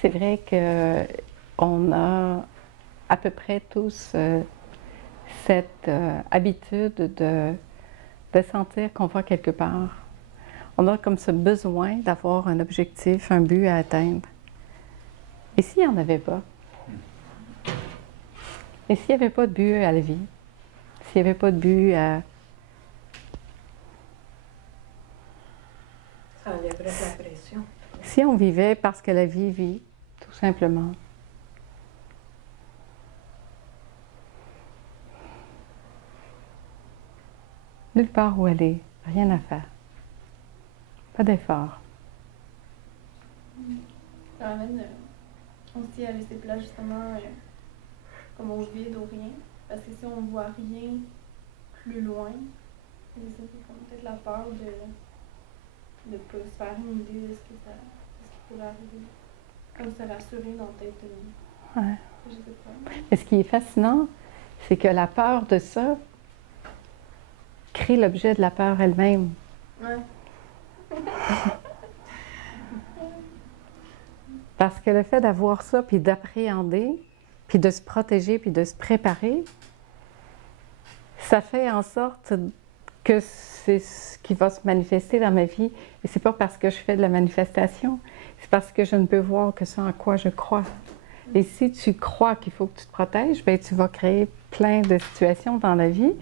C'est vrai qu'on a à peu près tous cette habitude de sentir qu'on va quelque part. On a comme ce besoin d'avoir un objectif, un but à atteindre. Et s'il n'y en avait pas? Et s'il n'y avait pas de but à la vie? S'il n'y avait pas de but à... Ça enlèverait la pression. Si on vivait parce que la vie vit, tout simplement. Nulle part où aller, rien à faire. Pas d'effort. Ça amène aussi à laisser place justement comme au vide, au rien. Parce que si on ne voit rien plus loin, c'est comme peut-être la peur de ne pas se faire une idée de ce qui pourrait arriver. Comme se rassurer dans peut-être Ouais. je sais pas. Mais ce qui est fascinant, c'est que la peur de ça crée l'objet de la peur elle-même. Ouais. Parce que le fait d'avoir ça, puis d'appréhender, puis de se protéger, puis de se préparer, ça fait en sorte que c'est ce qui va se manifester dans ma vie. Et c'est pas parce que je fais de la manifestation, c'est parce que je ne peux voir que ce en quoi je crois. Et si tu crois qu'il faut que tu te protèges, bien, tu vas créer plein de situations dans la vie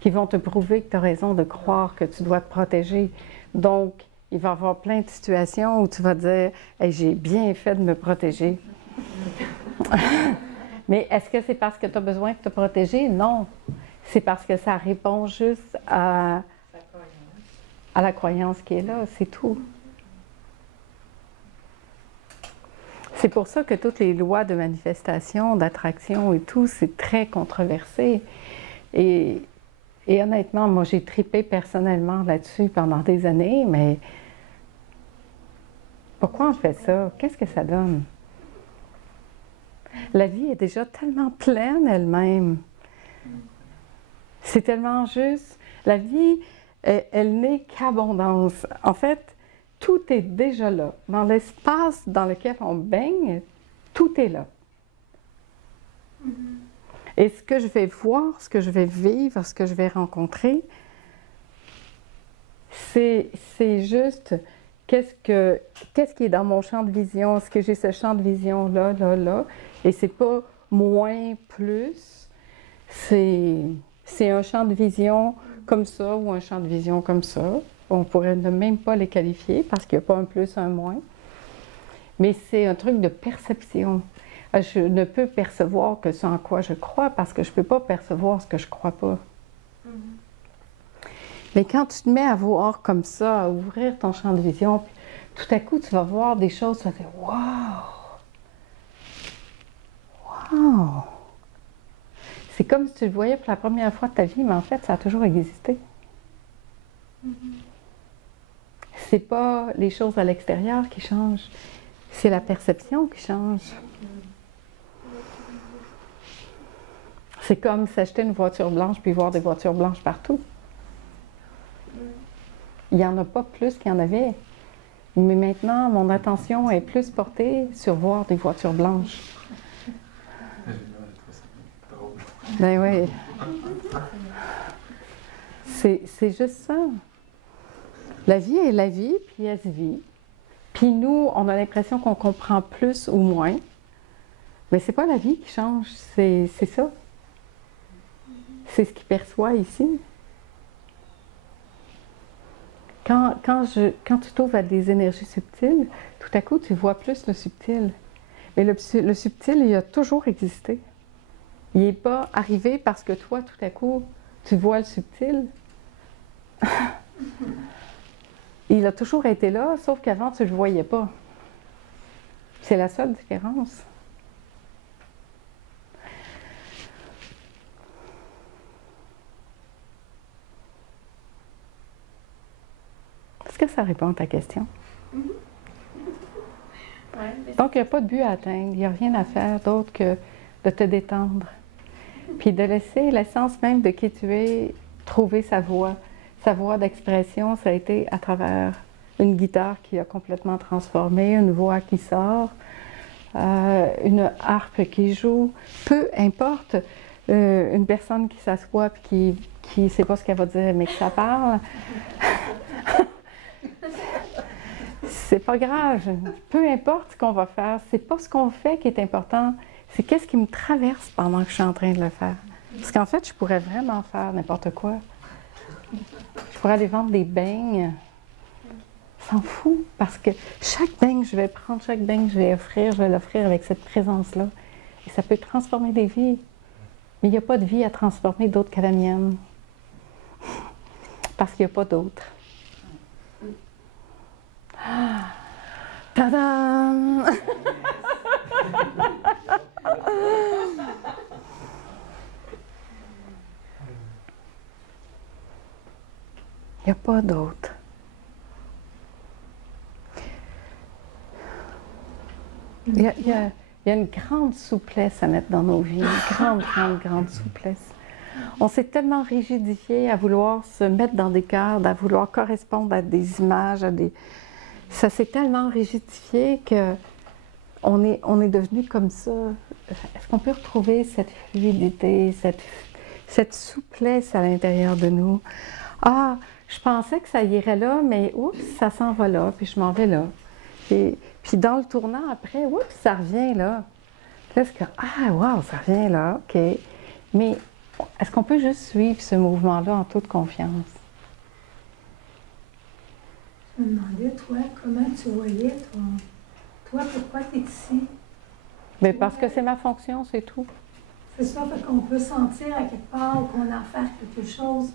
qui vont te prouver que tu as raison de croire que tu dois te protéger. Donc, il va y avoir plein de situations où tu vas dire hey, « j'ai bien fait de me protéger ». Mais est-ce que c'est parce que tu as besoin de te protéger? Non. C'est parce que ça répond juste à la croyance qui est là, c'est tout. C'est pour ça que toutes les lois de manifestation, d'attraction et tout, c'est très controversé. Et honnêtement, moi, j'ai tripé personnellement là-dessus pendant des années, mais pourquoi on fait ça? Qu'est-ce que ça donne? La vie est déjà tellement pleine elle-même. C'est tellement juste. La vie, elle n'est qu'abondance. En fait, tout est déjà là. Dans l'espace dans lequel on baigne, tout est là. Et ce que je vais voir, ce que je vais vivre, ce que je vais rencontrer, c'est juste qu'est-ce qui est dans mon champ de vision. Est-ce que j'ai ce champ de vision là, là, là? Et c'est pas moins, plus. C'est un champ de vision comme ça ou un champ de vision comme ça. On pourrait ne même pas les qualifier parce qu'il n'y a pas un plus, un moins. Mais c'est un truc de perception. Je ne peux percevoir que ce en quoi je crois parce que je ne peux pas percevoir ce que je ne crois pas. Mais quand tu te mets à voir comme ça, à ouvrir ton champ de vision, puis tout à coup, tu vas voir des choses, tu vas dire « Wow! Wow! » C'est comme si tu le voyais pour la première fois de ta vie, mais en fait, ça a toujours existé. C'est pas les choses à l'extérieur qui changent, c'est la perception qui change. C'est comme s'acheter une voiture blanche puis voir des voitures blanches partout. Il n'y en a pas plus qu'il y en avait. Mais maintenant, mon attention est plus portée sur voir des voitures blanches. Ben oui. C'est juste ça. La vie est la vie, puis elle se vit. Puis nous, on a l'impression qu'on comprend plus ou moins. Mais c'est pas la vie qui change, c'est ça. C'est ce qu'il perçoit ici. Quand tu t'ouvres à des énergies subtiles, tout à coup, tu vois plus le subtil. Mais le subtil, il a toujours existé. Il n'est pas arrivé parce que toi, tout à coup, tu vois le subtil. Il a toujours été là, sauf qu'avant, tu ne le voyais pas. C'est la seule différence. Est-ce que ça répond à ta question? Donc, il n'y a pas de but à atteindre, il n'y a rien à faire d'autre que de te détendre. Puis de laisser l'essence même de qui tu es trouver sa voix. Sa voix d'expression, ça a été à travers une guitare qui a complètement transformé, une voix qui sort, une harpe qui joue, peu importe, une personne qui s'assoit et qui ne sait pas ce qu'elle va dire, mais que ça parle. C'est pas grave. Peu importe ce qu'on va faire, c'est pas ce qu'on fait qui est important, c'est qu'est-ce qui me traverse pendant que je suis en train de le faire. Parce qu'en fait, je pourrais vraiment faire n'importe quoi. Je pourrais aller vendre des beignes. S'en fout, parce que chaque beigne, je vais prendre, chaque beigne, je vais l'offrir avec cette présence-là. Et ça peut transformer des vies. Mais il n'y a pas de vie à transformer d'autre que la mienne. Parce qu'il n'y a pas d'autre. Ah! Tadam! Il n'y a pas d'autre. Il y a une grande souplesse à mettre dans nos vies, une grande souplesse. On s'est tellement rigidifié à vouloir se mettre dans des cadres, à vouloir correspondre à des images, ça s'est tellement rigidifié qu'on est devenu comme ça. Est-ce qu'on peut retrouver cette fluidité, cette souplesse à l'intérieur de nous? Ah, je pensais que ça irait là, mais oups, ça s'en va là, puis je m'en vais là. Puis dans le tournant après, oups, ça revient là. Là, c'est que, ah, wow, ça revient là, OK. Mais est-ce qu'on peut juste suivre ce mouvement-là en toute confiance? Je me demandais, toi, comment tu voyais toi, pourquoi tu es ici? Bien, parce que c'est ma fonction, c'est tout. C'est ça, fait qu'on peut sentir à quelque part qu'on a à faire quelque chose.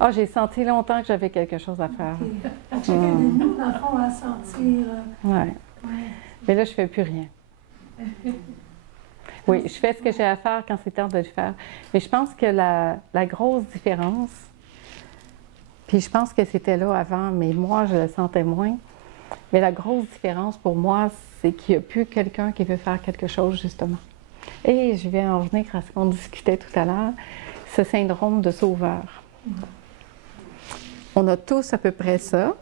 Ah, j'ai senti longtemps que j'avais quelque chose à faire. Okay. Chacun de nous, dans le fond, va sentir. Oui. Ouais. Mais là, je ne fais plus rien. Oui, je fais ce que j'ai à faire quand c'est temps de le faire. Mais je pense que la grosse différence, puis je pense que c'était là avant, mais moi, je le sentais moins. Mais la grosse différence pour moi, c'est qu'il n'y a plus quelqu'un qui veut faire quelque chose, justement. Et je vais en venir à ce qu'on discutait tout à l'heure, ce syndrome de sauveur. On a tous à peu près ça.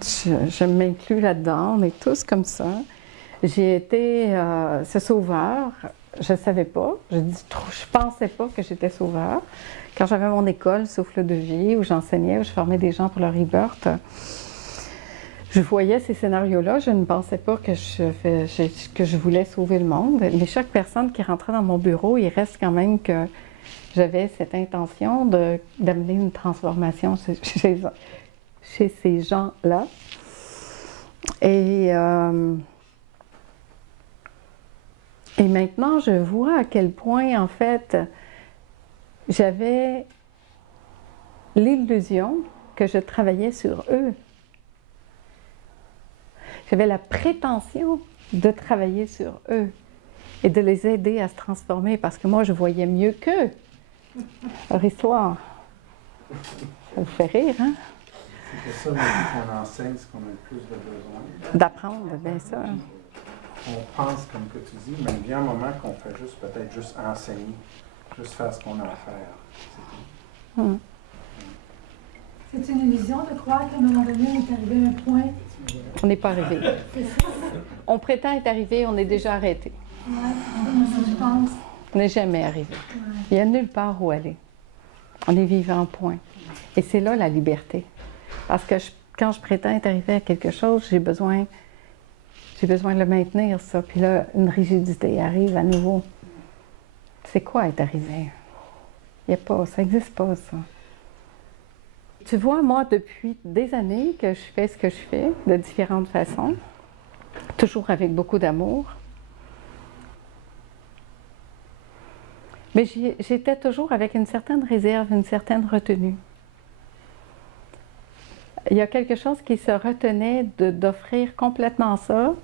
Je m'inclus là-dedans, on est tous comme ça. J'ai été ce sauveur, je ne savais pas, je pensais pas que j'étais sauveur. Quand j'avais mon école Souffle de vie, où j'enseignais, où je formais des gens pour leur rebirth, je voyais ces scénarios-là, je ne pensais pas que je voulais sauver le monde. Mais chaque personne qui rentrait dans mon bureau, il reste quand même que j'avais cette intention d'amener une transformation chez ces gens-là. Et maintenant, je vois à quel point, en fait, j'avais l'illusion que je travaillais sur eux. J'avais la prétention de travailler sur eux et de les aider à se transformer parce que moi, je voyais mieux qu'eux. Leur histoire. Ça vous fait rire, hein? C'est pour ça qu'on enseigne ce qu'on a le plus de besoin. D'apprendre, bien sûr. On pense, comme que tu dis, mais il y a un moment qu'on fait peut-être juste enseigner, juste faire ce qu'on a à faire. C'est tout. C'est une illusion de croire qu'à un moment donné, on est arrivé à un point. On n'est pas arrivé. On prétend être arrivé, on est déjà arrêté. Oui, je pense. On n'est jamais arrivé. Ouais. Il n'y a nulle part où aller. On est vivant, point. Et c'est là la liberté. Parce que quand je prétends être arrivé à quelque chose, j'ai besoin de le maintenir, ça. Puis là, une rigidité arrive à nouveau. C'est quoi être arrivé? Il n'y a pas, ça n'existe pas, ça. Tu vois, moi, depuis des années que je fais ce que je fais, de différentes façons, toujours avec beaucoup d'amour. Mais j'étais toujours avec une certaine réserve, une certaine retenue. Il y a quelque chose qui se retenait d'offrir complètement ça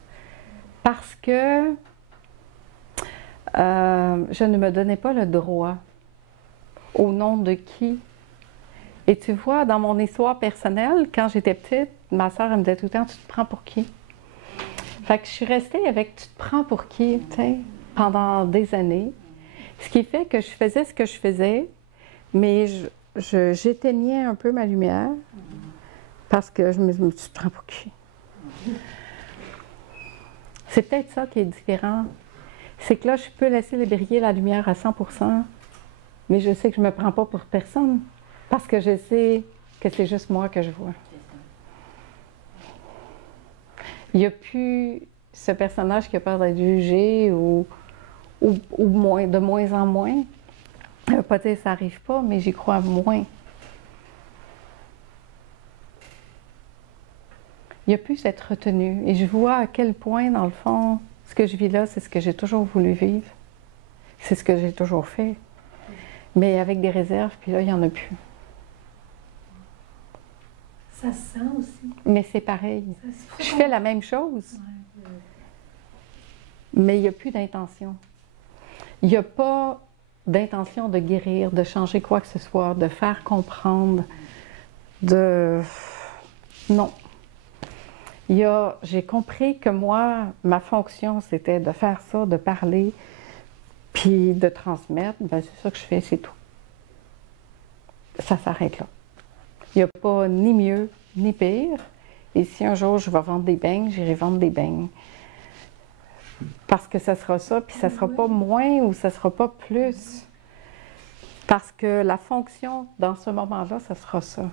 parce que je ne me donnais pas le droit. Au nom de qui? Et tu vois, dans mon histoire personnelle, quand j'étais petite, ma sœur me disait tout le temps, tu te prends pour qui? Fait que je suis restée avec tu te prends pour qui, tu sais, pendant des années. Ce qui fait que je faisais ce que je faisais, mais j'éteignais un peu ma lumière parce que je me disais, tu te prends pour qui? C'est peut-être ça qui est différent. C'est que là, je peux laisser briller la lumière à 100%, mais je sais que je ne me prends pas pour personne, parce que je sais que c'est juste moi que je vois. Il n'y a plus ce personnage qui a peur d'être jugé ou de moins en moins. Peut-être que ça n'arrive pas, mais j'y crois moins. Il n'y a plus cette retenue. Et je vois à quel point, dans le fond, ce que je vis là, c'est ce que j'ai toujours voulu vivre. C'est ce que j'ai toujours fait. Mais avec des réserves, puis là, il n'y en a plus. Ça se sent aussi. Mais c'est pareil. Ça se Je fais la même chose, Ouais. mais il n'y a plus d'intention. Il n'y a pas d'intention de guérir, de changer quoi que ce soit, de faire comprendre, de... Non. J'ai compris que moi, ma fonction, c'était de faire ça, de parler, puis de transmettre. Ben, c'est ça que je fais, c'est tout. Ça s'arrête là. Il n'y a pas ni mieux, ni pire. Et si un jour je vais vendre des beignes, j'irai vendre des beignes. Parce que ça sera ça, puis ça sera pas moins ou ça sera pas plus. Parce que la fonction, dans ce moment-là, ça sera ça.